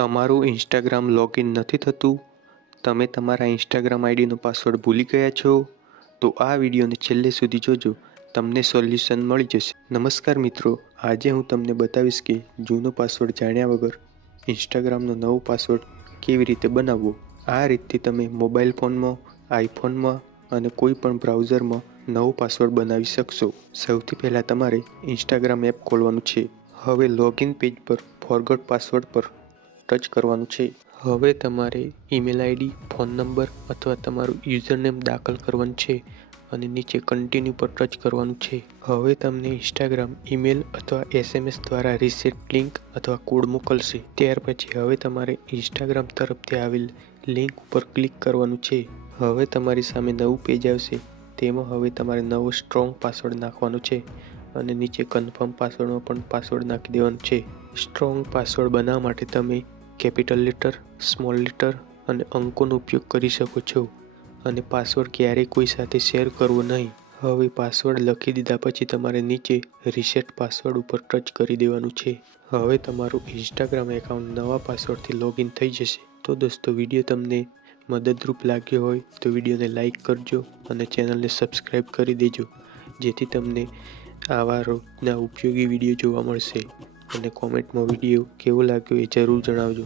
તમારું Instagram login નથી થતું? તમે તમારા ઇન્સ્ટાગ્રામ આઈડીનો પાસવર્ડ ભૂલી ગયા છો? તો આ વિડીયોને છેલ્લે સુધી જોજો, તમને સોલ્યુશન મળી જશે. નમસ્કાર મિત્રો, આજે હું તમને બતાવીશ કે જૂનો પાસવર્ડ જાણ્યા વગર ઇન્સ્ટાગ્રામનો નવો પાસવર્ડ કેવી રીતે બનાવવો. આ રીતથી તમે મોબાઈલ ફોનમાં, આઈફોનમાં અને કોઈ પણ બ્રાઉઝરમાં નવો પાસવર્ડ બનાવી શકશો. સૌથી પહેલાં તમારે ઇન્સ્ટાગ્રામ એપ ખોલવાનું છે. હવે લોગિન પેજ પર ફોરગોટ પાસવર્ડ પર ટચ કરવાનું છે. હવે તમારે ઈમેલ આઈડી, ફોન નંબર અથવા તમારું યુઝરનેમ દાખલ કરવાનું છે અને નીચે કન્ટિન્યુ પર ટચ કરવાનું છે. હવે તમને ઇન્સ્ટાગ્રામ ઈમેલ અથવા SMS દ્વારા રીસેટ લિંક અથવા કોડ મોકલશે. ત્યાર પછી હવે તમારે ઇન્સ્ટાગ્રામ તરફથી આવેલ લિંક ઉપર ક્લિક કરવાનું છે. હવે તમારી સામે નવું પેજ આવશે. તેમાં હવે તમારે નવો સ્ટ્રોંગ પાસવર્ડ નાખવાનો છે અને નીચે કન્ફર્મ પાસવર્ડમાં પણ પાસવર્ડ નાખી દેવાનો છે. સ્ટ્રોંગ પાસવર્ડ બનાવવા માટે તમે કેપિટલ લેટર, સ્મોલ લેટર અને અંકોનો ઉપયોગ કરી શકો છો અને પાસવર્ડ ક્યારેય કોઈ સાથે શેર કરવો નહીં. હવે પાસવર્ડ લખી દીધા પછી તમારે નીચે રીસેટ પાસવર્ડ ઉપર ટચ કરી દેવાનું છે. હવે તમારું ઇન્સ્ટાગ્રામ એકાઉન્ટ નવા પાસવર્ડથી લોગિન થઈ જશે. તો દોસ્તો, વિડીયો તમને મદદરૂપ લાગ્યો હોય તો વિડીયોને લાઈક કરજો અને ચેનલને સબસ્ક્રાઈબ કરી દેજો, જેથી તમને આવા રોજના ઉપયોગી વિડીયો જોવા મળશે. અને કોમેન્ટમાં વિડીયો કેવો લાગ્યો એ જરૂર જણાવજો.